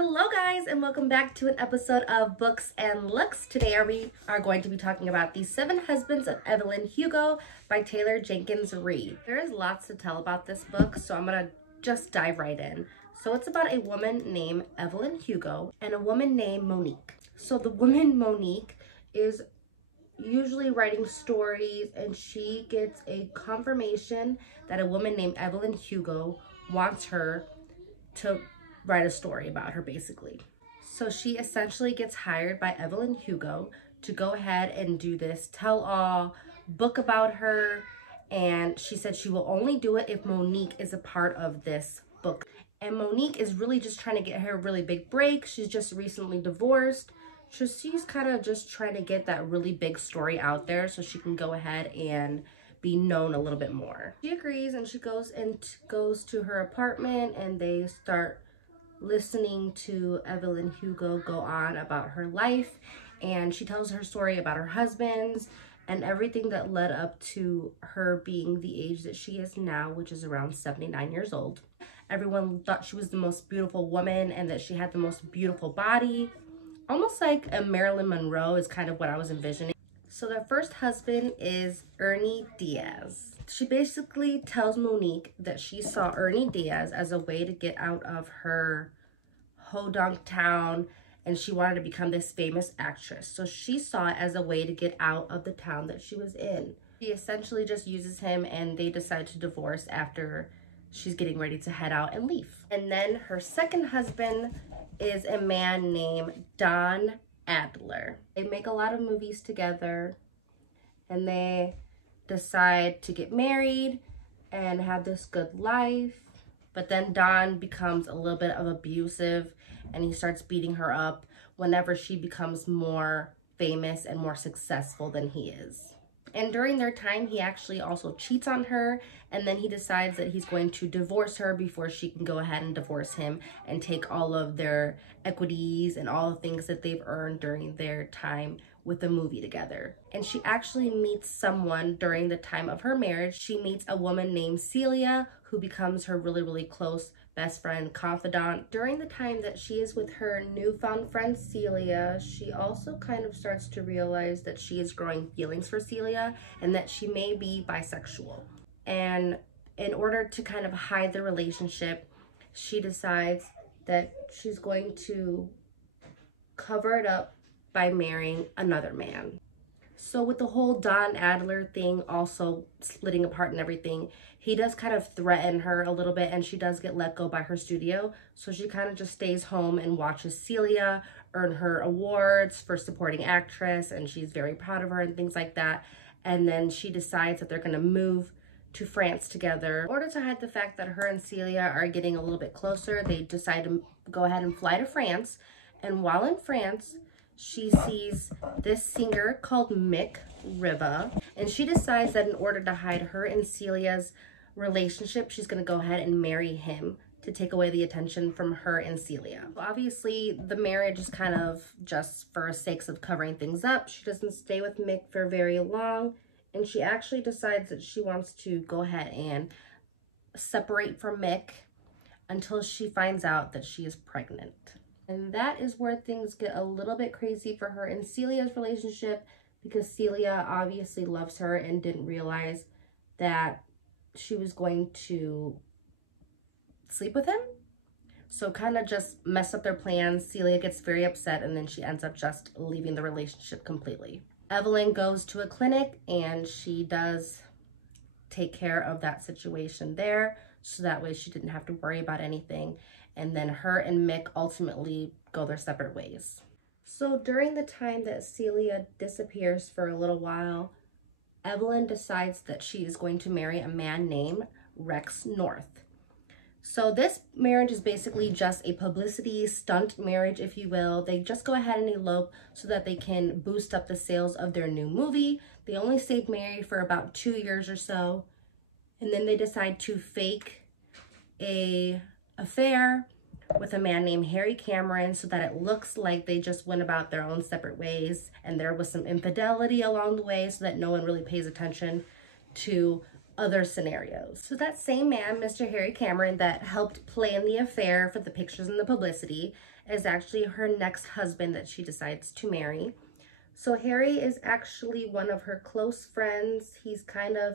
Hello guys, and welcome back to an episode of Books and Looks. Today we are going to be talking about The 7 Husbands of Evelyn Hugo by Taylor Jenkins Reid. There is lots to tell about this book, so I'm going to just dive right in. So it's about a woman named Evelyn Hugo and a woman named Monique. So the woman Monique is usually writing stories, and she gets a confirmation that a woman named Evelyn Hugo wants her to write a story about her, basically. So she essentially gets hired by Evelyn Hugo to go ahead and do this tell-all book about her, and she said she will only do it if Monique is a part of this book. And Monique is really just trying to get her a really big break. She's just recently divorced, so she's kind of just trying to get that really big story out there so she can go ahead and be known a little bit more. She agrees, and she goes to her apartment, and they start listening to Evelyn Hugo go on about her life, and she tells her story about her husbands and everything that led up to her being the age that she is now, which is around 79 years old. Everyone thought she was the most beautiful woman and that she had the most beautiful body. Almost like a Marilyn Monroe is kind of what I was envisioning. So their first husband is Ernie Diaz. She basically tells Monique that she saw Ernie Diaz as a way to get out of her hodunk town, and she wanted to become this famous actress. So she saw it as a way to get out of the town that she was in. She essentially just uses him, and they decide to divorce after she's getting ready to head out and leave. And then her second husband is a man named Don Adler. They make a lot of movies together, and they decide to get married and have this good life. But then Don becomes a little bit of abusive, and he starts beating her up whenever she becomes more famous and more successful than he is. And during their time, he actually also cheats on her, and then he decides that he's going to divorce her before she can go ahead and divorce him and take all of their equities and all the things that they've earned during their time with the movie together. And she actually meets someone during the time of her marriage. She meets a woman named Celia, who becomes her really close best friend, confidant. During the time that she is with her newfound friend Celia, she also kind of starts to realize that she is growing feelings for Celia and that she may be bisexual. And in order to kind of hide the relationship, she decides that she's going to cover it up by marrying another man. So with the whole Don Adler thing also splitting apart and everything, he does kind of threaten her a little bit, and she does get let go by her studio. So she kind of just stays home and watches Celia earn her awards for supporting actress, and she's very proud of her and things like that. And then she decides that they're going to move to France together. In order to hide the fact that her and Celia are getting a little bit closer, they decide to go ahead and fly to France. And while in France, she sees this singer called Mick Riva, and she decides that in order to hide her and Celia's relationship, she's going to go ahead and marry him to take away the attention from her and Celia. Obviously, the marriage is kind of just for sakes of covering things up. She doesn't stay with Mick for very long, and she actually decides that she wants to go ahead and separate from Mick until she finds out that she is pregnant. And that is where things get a little bit crazy for her and Celia's relationship, because Celia obviously loves her and didn't realize that she was going to sleep with him. So kind of just mess up their plans. Celia gets very upset, and then she ends up just leaving the relationship completely. Evelyn goes to a clinic, and she does take care of that situation there, so that way she didn't have to worry about anything. And then her and Mick ultimately go their separate ways. So during the time that Celia disappears for a little while, Evelyn decides that she is going to marry a man named Rex North. So this marriage is basically just a publicity stunt marriage, if you will. They just go ahead and elope so that they can boost up the sales of their new movie. They only stayed married for about 2 years or so, and then they decide to fake a affair with a man named Harry Cameron so that it looks like they just went about their own separate ways, and there was some infidelity along the way so that no one really pays attention to other scenarios. So that same man, Mr. Harry Cameron, that helped plan the affair for the pictures and the publicity, is actually her next husband that she decides to marry. So Harry is actually one of her close friends. He's kind of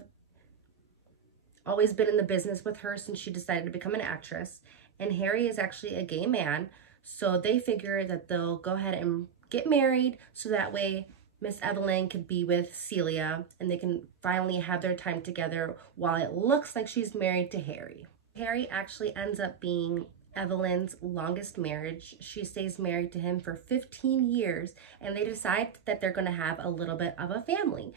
always been in the business with her since she decided to become an actress. And Harry is actually a gay man. So they figure that they'll go ahead and get married so that way Miss Evelyn could be with Celia and they can finally have their time together while it looks like she's married to Harry. Harry actually ends up being Evelyn's longest marriage. She stays married to him for 15 years and they decide that they're going to have a little bit of a family.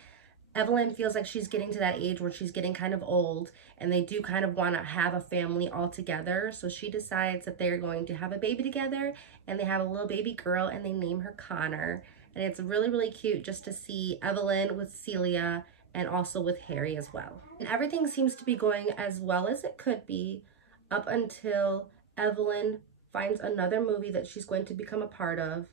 Evelyn feels like she's getting to that age where she's getting kind of old and they do kind of want to have a family all together. So she decides that they're going to have a baby together and they have a little baby girl and they name her Connor. And it's really, really cute just to see Evelyn with Celia and also with Harry as well. And everything seems to be going as well as it could be up until Evelyn finds another movie that she's going to become a part of.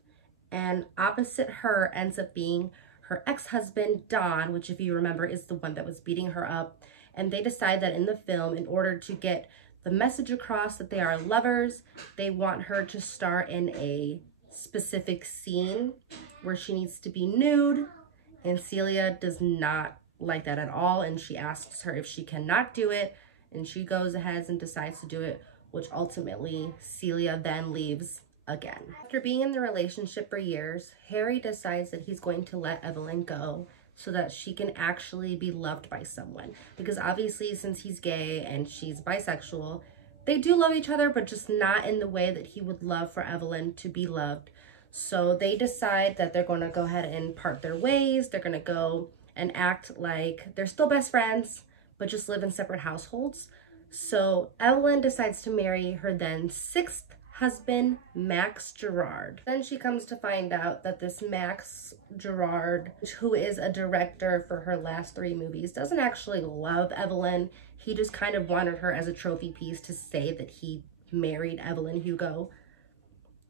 And opposite her ends up being her ex-husband, Don, which if you remember is the one that was beating her up. And they decide that in the film, in order to get the message across that they are lovers, they want her to star in a specific scene where she needs to be nude. And Celia does not like that at all. And she asks her if she cannot do it. And she goes ahead and decides to do it, which ultimately Celia then leaves again. After being in the relationship for years, Harry decides that he's going to let Evelyn go so that she can actually be loved by someone. Because obviously since he's gay and she's bisexual, they do love each other, but just not in the way that he would love for Evelyn to be loved. So they decide that they're going to go ahead and part their ways. They're going to go and act like they're still best friends, but just live in separate households. So Evelyn decides to marry her then sixth husband, Max Gerard. Then she comes to find out that this Max Gerard, who is a director for her last 3 movies, doesn't actually love Evelyn. He just kind of wanted her as a trophy piece to say that he married Evelyn Hugo.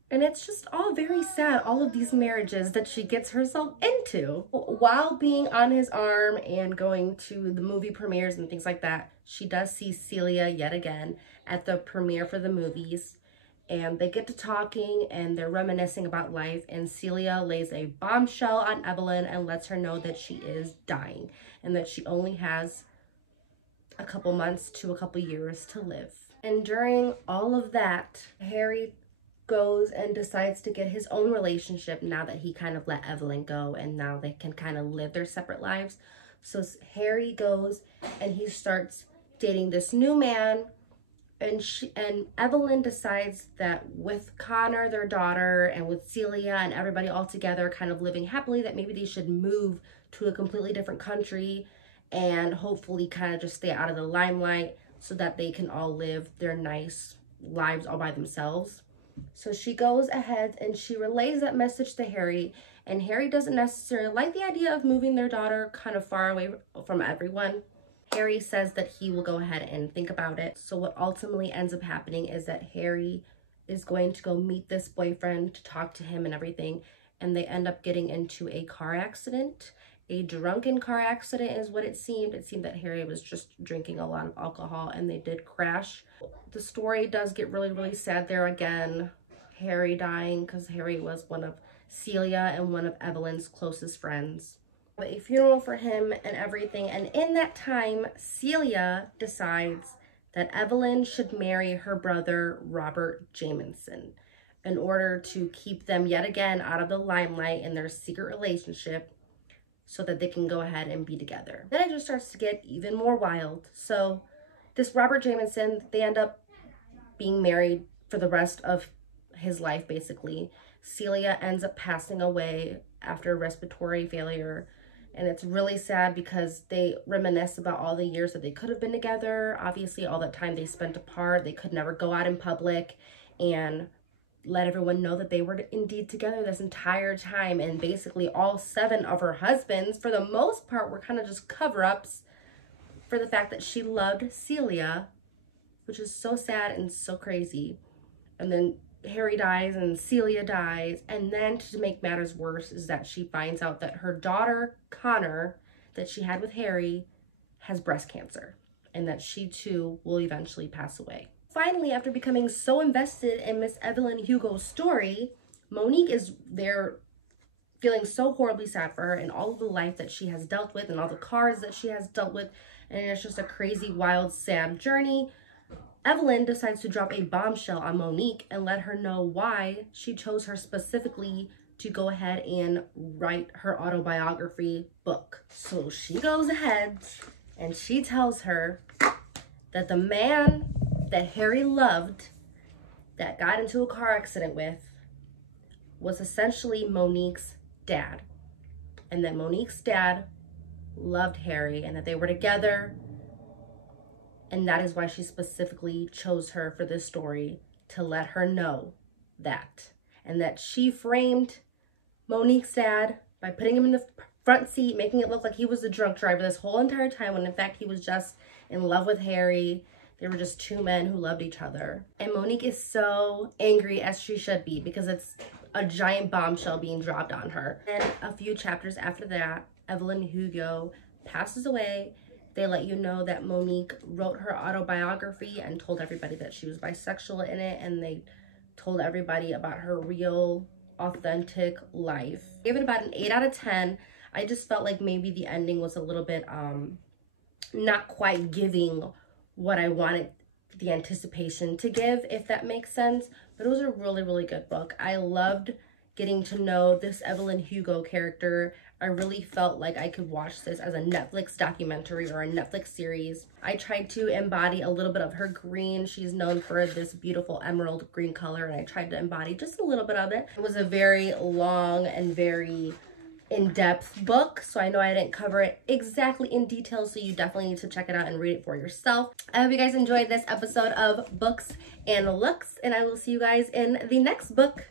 And it's just all very sad, all of these marriages that she gets herself into. While being on his arm and going to the movie premieres and things like that, she does see Celia yet again at the premiere for the movies. And they get to talking and they're reminiscing about life, and Celia lays a bombshell on Evelyn and lets her know that she is dying and that she only has a couple months to a couple years to live. And during all of that, Harry goes and decides to get his own relationship now that he kind of let Evelyn go and now they can kind of live their separate lives. So Harry goes and he starts dating this new man. And Evelyn decides that with Connor, their daughter, and with Celia and everybody all together kind of living happily, that maybe they should move to a completely different country and hopefully kind of just stay out of the limelight so that they can all live their nice lives all by themselves. So she goes ahead and she relays that message to Harry, and Harry doesn't necessarily like the idea of moving their daughter kind of far away from everyone. Harry says that he will go ahead and think about it. So what ultimately ends up happening is that Harry is going to go meet this boyfriend to talk to him and everything. And they end up getting into a car accident. A drunken car accident is what it seemed. It seemed that Harry was just drinking a lot of alcohol and they did crash. The story does get really, really sad there again. Harry dying because Harry was one of Celia and one of Evelyn's closest friends. A funeral for him and everything, and in that time Celia decides that Evelyn should marry her brother Robert Jamieson in order to keep them yet again out of the limelight in their secret relationship so that they can go ahead and be together. Then it just starts to get even more wild. So this Robert Jamieson, they end up being married for the rest of his life basically. Celia ends up passing away after respiratory failure. And it's really sad because they reminisce about all the years that they could have been together. Obviously, all that time they spent apart. They could never go out in public and let everyone know that they were indeed together this entire time. And basically all 7 of her husbands, for the most part, were kind of just cover-ups for the fact that she loved Celia, which is so sad and so crazy. And then Harry dies and Celia dies, and then to make matters worse is that she finds out that her daughter Connor that she had with Harry has breast cancer and that she too will eventually pass away. Finally, after becoming so invested in Miss Evelyn Hugo's story, Monique is there feeling so horribly sad for her and all of the life that she has dealt with and all the cars that she has dealt with, and it's just a crazy, wild, sad journey. Evelyn decides to drop a bombshell on Monique and let her know why she chose her specifically to go ahead and write her autobiography book. So she goes ahead and she tells her that the man that Harry loved, that got into a car accident with, was essentially Monique's dad. And that Monique's dad loved Harry and that they were together. And that is why she specifically chose her for this story, to let her know that. And that she framed Monique's dad by putting him in the front seat, making it look like he was the drunk driver this whole entire time, when in fact he was just in love with Harry. They were just two men who loved each other. And Monique is so angry, as she should be, because it's a giant bombshell being dropped on her. And a few chapters after that, Evelyn Hugo passes away. They let you know that Monique wrote her autobiography and told everybody that she was bisexual in it, and they told everybody about her real, authentic life. I gave it about an 8 out of 10. I just felt like maybe the ending was a little bit not quite giving what I wanted the anticipation to give, if that makes sense. But it was a really, really good book. I loved getting to know this Evelyn Hugo character. I really felt like I could watch this as a Netflix documentary or a Netflix series. I tried to embody a little bit of her green. She's known for this beautiful emerald green color, and I tried to embody just a little bit of it. It was a very long and very in-depth book, so I know I didn't cover it exactly in detail, so you definitely need to check it out and read it for yourself. I hope you guys enjoyed this episode of Books and Looks, and I will see you guys in the next book.